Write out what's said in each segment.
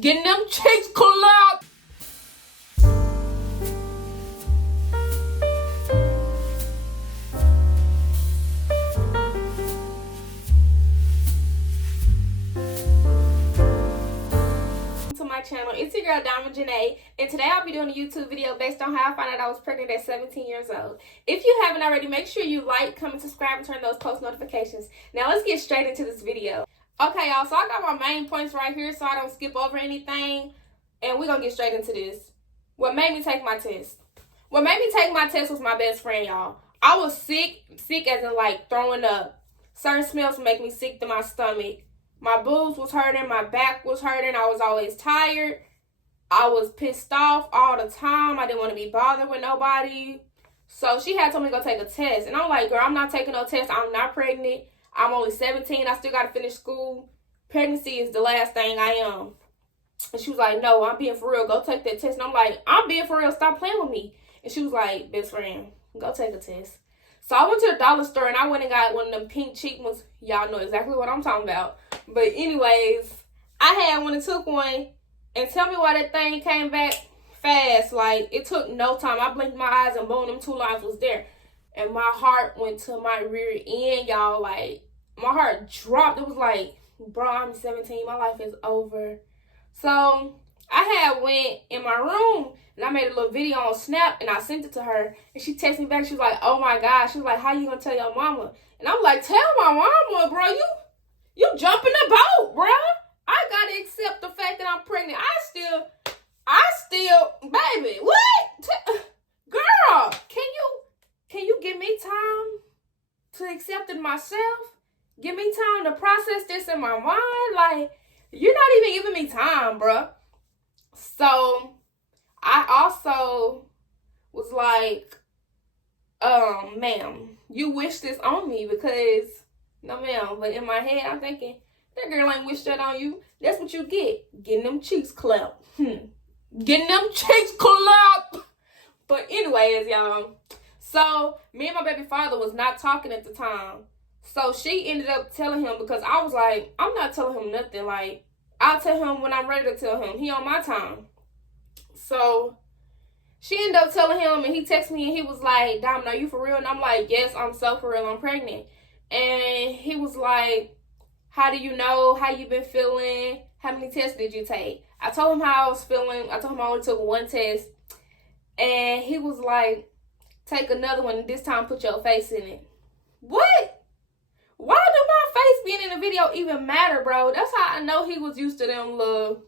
Getting them cheeks clapped. To my channel, it's your girl Diamond Janae, and today I'll be doing a YouTube video based on how I found out I was pregnant at 17 years old. If you haven't already, make sure you like, comment, subscribe, and turn those post notifications. Now let's get straight into this video. Okay, y'all, so I got my main points right here so I don't skip over anything, and we're gonna get straight into this. What made me take my test? What made me take my test was my best friend, y'all. I was sick as in like throwing up. Certain smells would make me sick to my stomach. My boobs was hurting, my back was hurting, I was always tired. I was pissed off all the time. I didn't want to be bothered with nobody. So she had told me to go take a test. And I'm like, girl, I'm not taking no test. I'm not pregnant. I'm only 17. I still got to finish school. Pregnancy is the last thing I am. And she was like, no, I'm being for real. Go take that test. And I'm like, I'm being for real. Stop playing with me. And she was like, best friend, go take a test. So I went to the dollar store and I went and got one of them pink cheek ones. Y'all know exactly what I'm talking about. But anyways, I had one and took one. And tell me why that thing came back fast. Like, it took no time. I blinked my eyes and boom, them 2 lines was there. And my heart went to my rear end, y'all. Like, my heart dropped. It was like, bro, I'm 17. My life is over. So I had went in my room and I made a little video on Snap and I sent it to her. And she texted me back. She was like, oh my gosh. She was like, how you gonna tell your mama? And I'm like, tell my mama, bro. You jumping the boat, bro. I gotta accept the fact that I'm pregnant. I still, baby, what? Girl, can you give me time to accept it myself? Give me time to process this in my mind? Like, you're not even giving me time, bro. So, I also was like, ma'am, you wish this on me because, no ma'am, but in my head, I'm thinking, that girl ain't wish that on you. That's what you get. Getting them cheeks clapped. Getting them cheeks clapped. But anyways, y'all. So, me and my baby father was not talking at the time. So, she ended up telling him because I was like, I'm not telling him nothing. Like, I'll tell him when I'm ready to tell him. He on my time. So, she ended up telling him and he texted me and he was like, Dom, are you for real? And I'm like, yes, I'm so for real. I'm pregnant. And he was like, how do you know? How you been feeling? How many tests did you take? I told him how I was feeling. I told him I only took 1 test. And he was like, take another one and this time put your face in it. What? Why do my face being in the video even matter, bro? That's how I know he was used to them little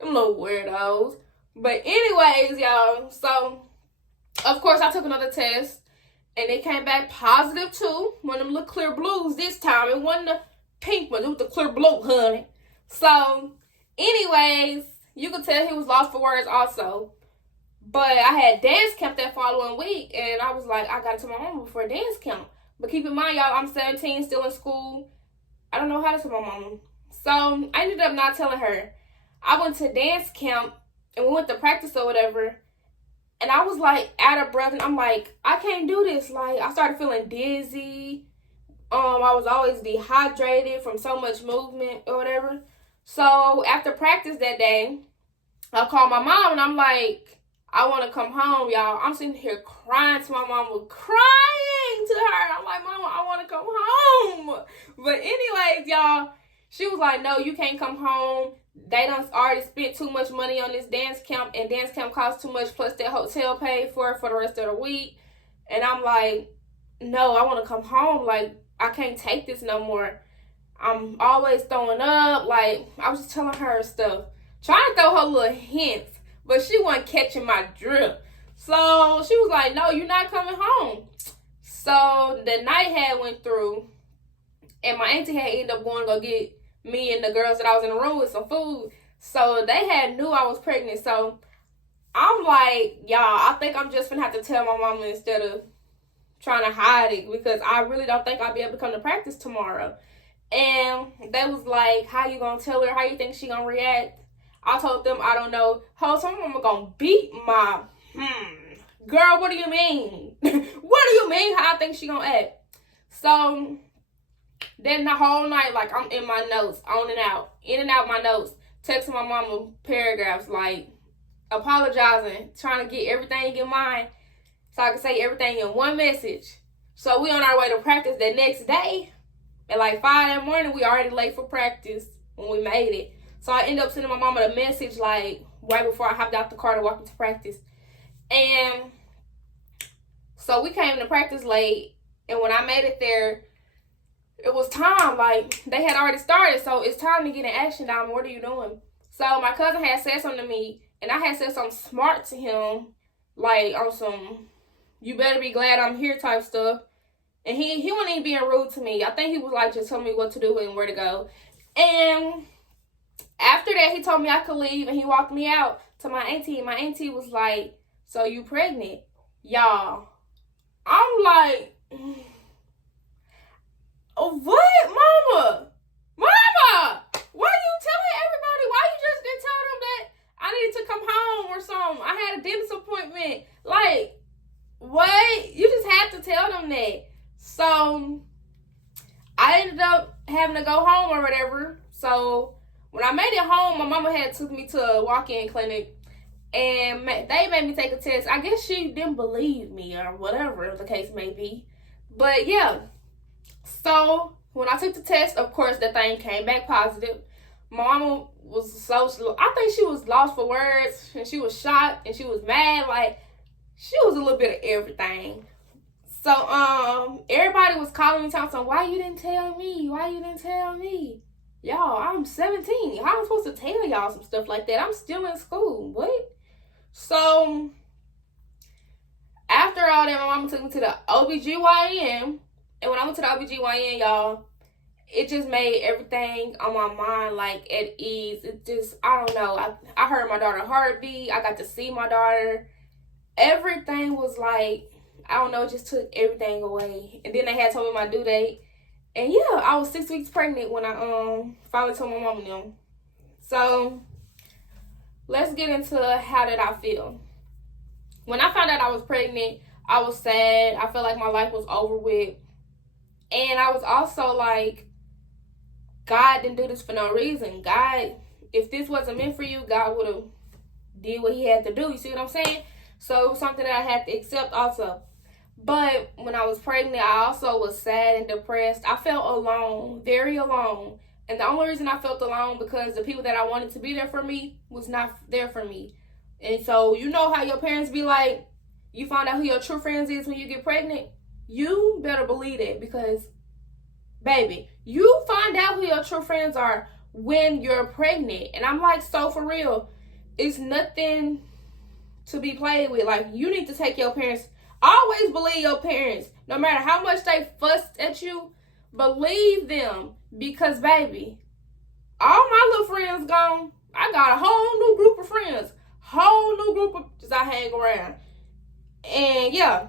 weirdos. But anyways, y'all. So, of course, I took another test. And it came back positive too. One of them little clear blues this time. It wasn't the pink one. It was the clear blue, honey. So, anyways, you could tell he was lost for words also. But I had dance camp that following week. And I was like, I got to tell my mama before dance camp. But keep in mind, y'all, I'm 17, still in school. I don't know how to tell my mama. So, I ended up not telling her. I went to dance camp. And we went to practice or whatever. And I was like out of breath. And I'm like, I can't do this. Like, I started feeling dizzy. I was always dehydrated from so much movement or whatever. So after practice that day, I called my mom and I'm like, I want to come home, y'all. I'm sitting here crying to my mama, crying to her. I'm like, Mama, I want to come home. But anyways, y'all, she was like, no, you can't come home. They done already spent too much money on this dance camp, and dance camp costs too much, plus that hotel paid for the rest of the week. And I'm like, no, I want to come home. Like, I can't take this no more. I'm always throwing up. Like, I was just telling her stuff, trying to throw her little hints, but she wasn't catching my drift. So she was like, no, you're not coming home. So the night had went through, and my auntie had ended up going to go get me and the girls that I was in the room with some food. So they had knew I was pregnant. So I'm like, y'all, I think I'm just gonna have to tell my mama instead of trying to hide it, because I really don't think I'll be able to come to practice tomorrow. And they was like, how you gonna tell her? How you think she gonna react? I told them, I don't know. How some mama gonna beat my girl, what do you mean? What do you mean how I think she gonna act? So then the whole night, like, I'm in my notes, on and out, in and out my notes, texting my mama paragraphs, like, apologizing, trying to get everything in mind so I can say everything in one message. So we on our way to practice the next day. At like 5 in the morning, we already late for practice when we made it. So I ended up sending my mama a message like right before I hopped out the car to walk into practice. And so we came to practice late. And when I made it there, it was time. Like, they had already started. So it's time to get in action, Diamond. What are you doing? So my cousin had said something to me. And I had said something smart to him. Like, on some, you better be glad I'm here type stuff. And he wasn't even being rude to me. I think he was like just telling me what to do and where to go. And after that, he told me I could leave and he walked me out to my auntie. My auntie was like, so you pregnant? Y'all, I'm like, oh, what? Mama? Mama! Why you telling everybody? Why you just didn't tell them that I needed to come home or something? I had a dentist appointment. Like, what? You just had to tell them that. So I ended up having to go home or whatever. So when I made it home, my mama had took me to a walk-in clinic and they made me take a test. I guess she didn't believe me or whatever the case may be. But yeah, so when I took the test, of course, the thing came back positive. My mama was I think she was lost for words and she was shocked and she was mad. Like, she was a little bit of everything. So, everybody was calling me, talking, why you didn't tell me? Why you didn't tell me? Y'all, I'm 17. How am I supposed to tell y'all some stuff like that? I'm still in school. What? So, after all that, my mama took me to the OBGYN. And when I went to the OBGYN, y'all, it just made everything on my mind, like, at ease. It just, I don't know. I heard my daughter's heartbeat. I got to see my daughter. Everything was like, I don't know, it just took everything away. And then they had told me my due date. And yeah, I was 6 weeks pregnant when I finally told my mom and them. So let's get into how did I feel. When I found out I was pregnant, I was sad. I felt like my life was over with. And I was also like, God didn't do this for no reason. God, if this wasn't meant for you, God would have did what he had to do. You see what I'm saying? So it was something that I had to accept also. But when I was pregnant, I also was sad and depressed. I felt alone, very alone. And the only reason I felt alone because the people that I wanted to be there for me was not there for me. And so you know how your parents be like, you find out who your true friends is when you get pregnant? You better believe that because, baby, you find out who your true friends are when you're pregnant. And I'm like, so for real, it's nothing to be played with. Like, you need to take your parents. Always believe your parents. No matter how much they fussed at you, believe them. Because, baby, all my little friends gone. I got a whole new group of friends. Whole new group of just I hang around. And, yeah.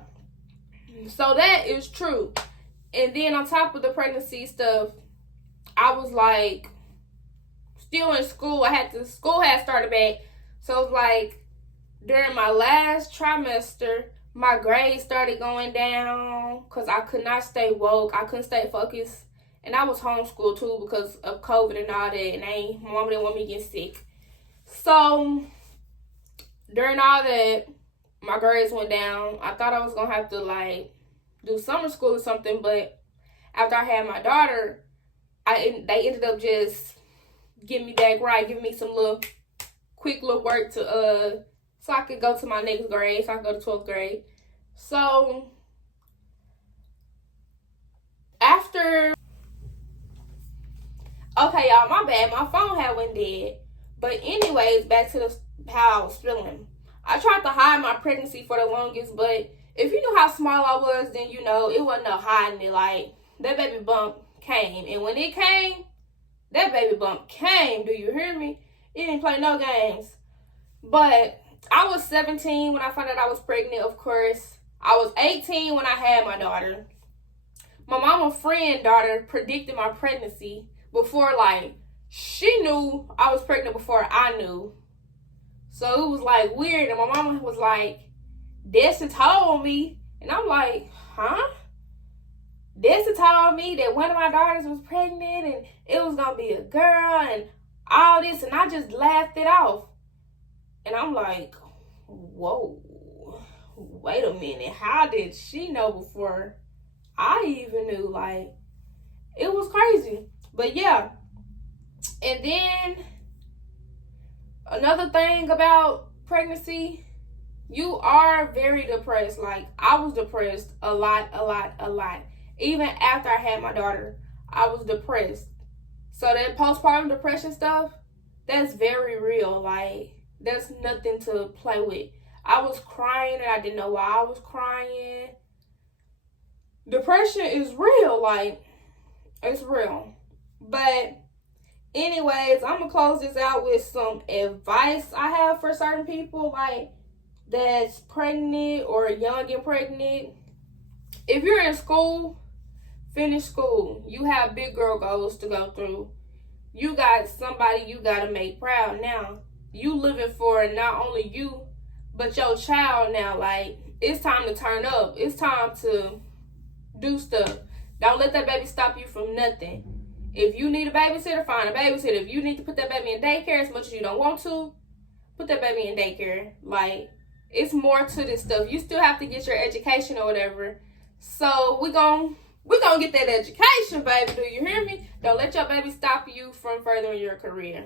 So, that is true. And then on top of the pregnancy stuff, I was, like, still in school. School had started back. So, it was like, during my last trimester, my grades started going down because I could not stay woke. I couldn't stay focused. And I was homeschooled too because of COVID and all that. And my mom didn't want me to get sick. So, during all that, my grades went down. I thought I was going to have to, like, do summer school or something. But after I had my daughter, they ended up just getting me back right, giving me some quick little work to, so I could go to my next grade, so I could go to 12th grade. So, after, okay, y'all, my bad. My phone had went dead. But anyways, back to how I was feeling. I tried to hide my pregnancy for the longest, but if you knew how small I was, then you know it wasn't no hiding it. Like, that baby bump came. And when it came, that baby bump came. Do you hear me? It didn't play no games. But I was 17 when I found out I was pregnant, of course. I was 18 when I had my daughter. My mama's friend daughter predicted my pregnancy before, like, she knew I was pregnant before I knew. So it was, like, weird. And my mama was like, Dessa told me. And I'm like, huh? Dessa told me that one of my daughters was pregnant and it was going to be a girl. And all this, and I just laughed it off. And I'm like, whoa, wait a minute. How did she know before I even knew? Like, it was crazy. But yeah. And then another thing about pregnancy, you are very depressed. Like, I was depressed a lot. Even after I had my daughter, I was depressed. So that postpartum depression stuff, that's very real. Like, that's nothing to play with. I was crying and I didn't know why I was crying. Depression is real. Like, it's real. But anyways, I'm going to close this out with some advice I have for certain people, like, that's pregnant or young and pregnant. If you're in school, finish school. You have big girl goals to go through. You got somebody you got to make proud now. You living for not only you, but your child now. Like, it's time to turn up. It's time to do stuff. Don't let that baby stop you from nothing. If you need a babysitter, find a babysitter. If you need to put that baby in daycare as much as you don't want to, put that baby in daycare. Like, it's more to this stuff. You still have to get your education or whatever. So we're gonna get that education, baby. Do you hear me? Don't let your baby stop you from furthering your career.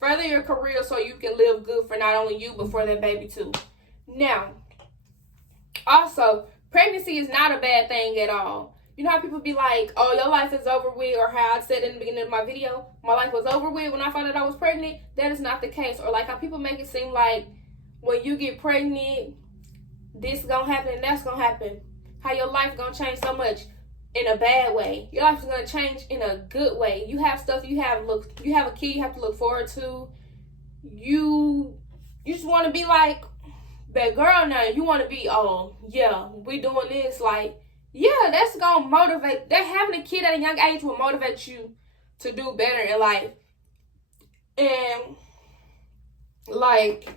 Further your career so you can live good for not only you, but for that baby too. Now, also, pregnancy is not a bad thing at all. You know how people be like, oh, your life is over with, or how I said in the beginning of my video, my life was over with when I found out I was pregnant? That is not the case. Or like how people make it seem like when you get pregnant, this is going to happen and that's going to happen. How your life going to change so much in a bad way. Your life is going to change in a good way. You have stuff, you have a kid you have to look forward to. You just want to be like that girl now. You want to be, oh, yeah, we doing this. Like, yeah, that's going to motivate. That having a kid at a young age will motivate you to do better in life. And, like,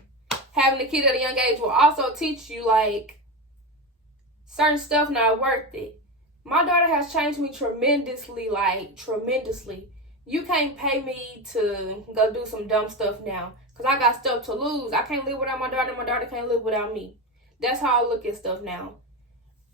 having a kid at a young age will also teach you, like, certain stuff not worth it. My daughter has changed me tremendously, like, tremendously. You can't pay me to go do some dumb stuff now because I got stuff to lose. I can't live without my daughter. My daughter can't live without me. That's how I look at stuff now.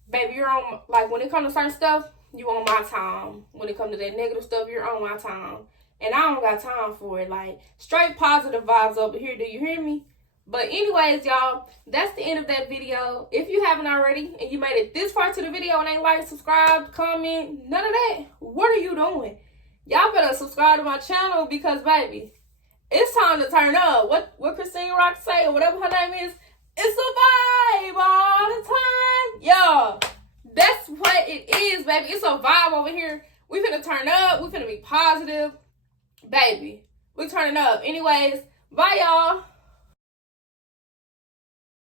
Baby, you're on, like, when it comes to certain stuff, you on my time. When it comes to that negative stuff, you're on my time. And I don't got time for it. Like, straight positive vibes over here. Do you hear me? But anyways, y'all, that's the end of that video. If you haven't already and you made it this far to the video and ain't like, subscribe, comment, none of that, what are you doing? Y'all better subscribe to my channel because, baby, it's time to turn up. What Christine Rock say or whatever her name is, it's a vibe all the time. Y'all, that's what it is, baby. It's a vibe over here. We finna turn up. We finna be positive. Baby, we turning up. Anyways, bye, y'all.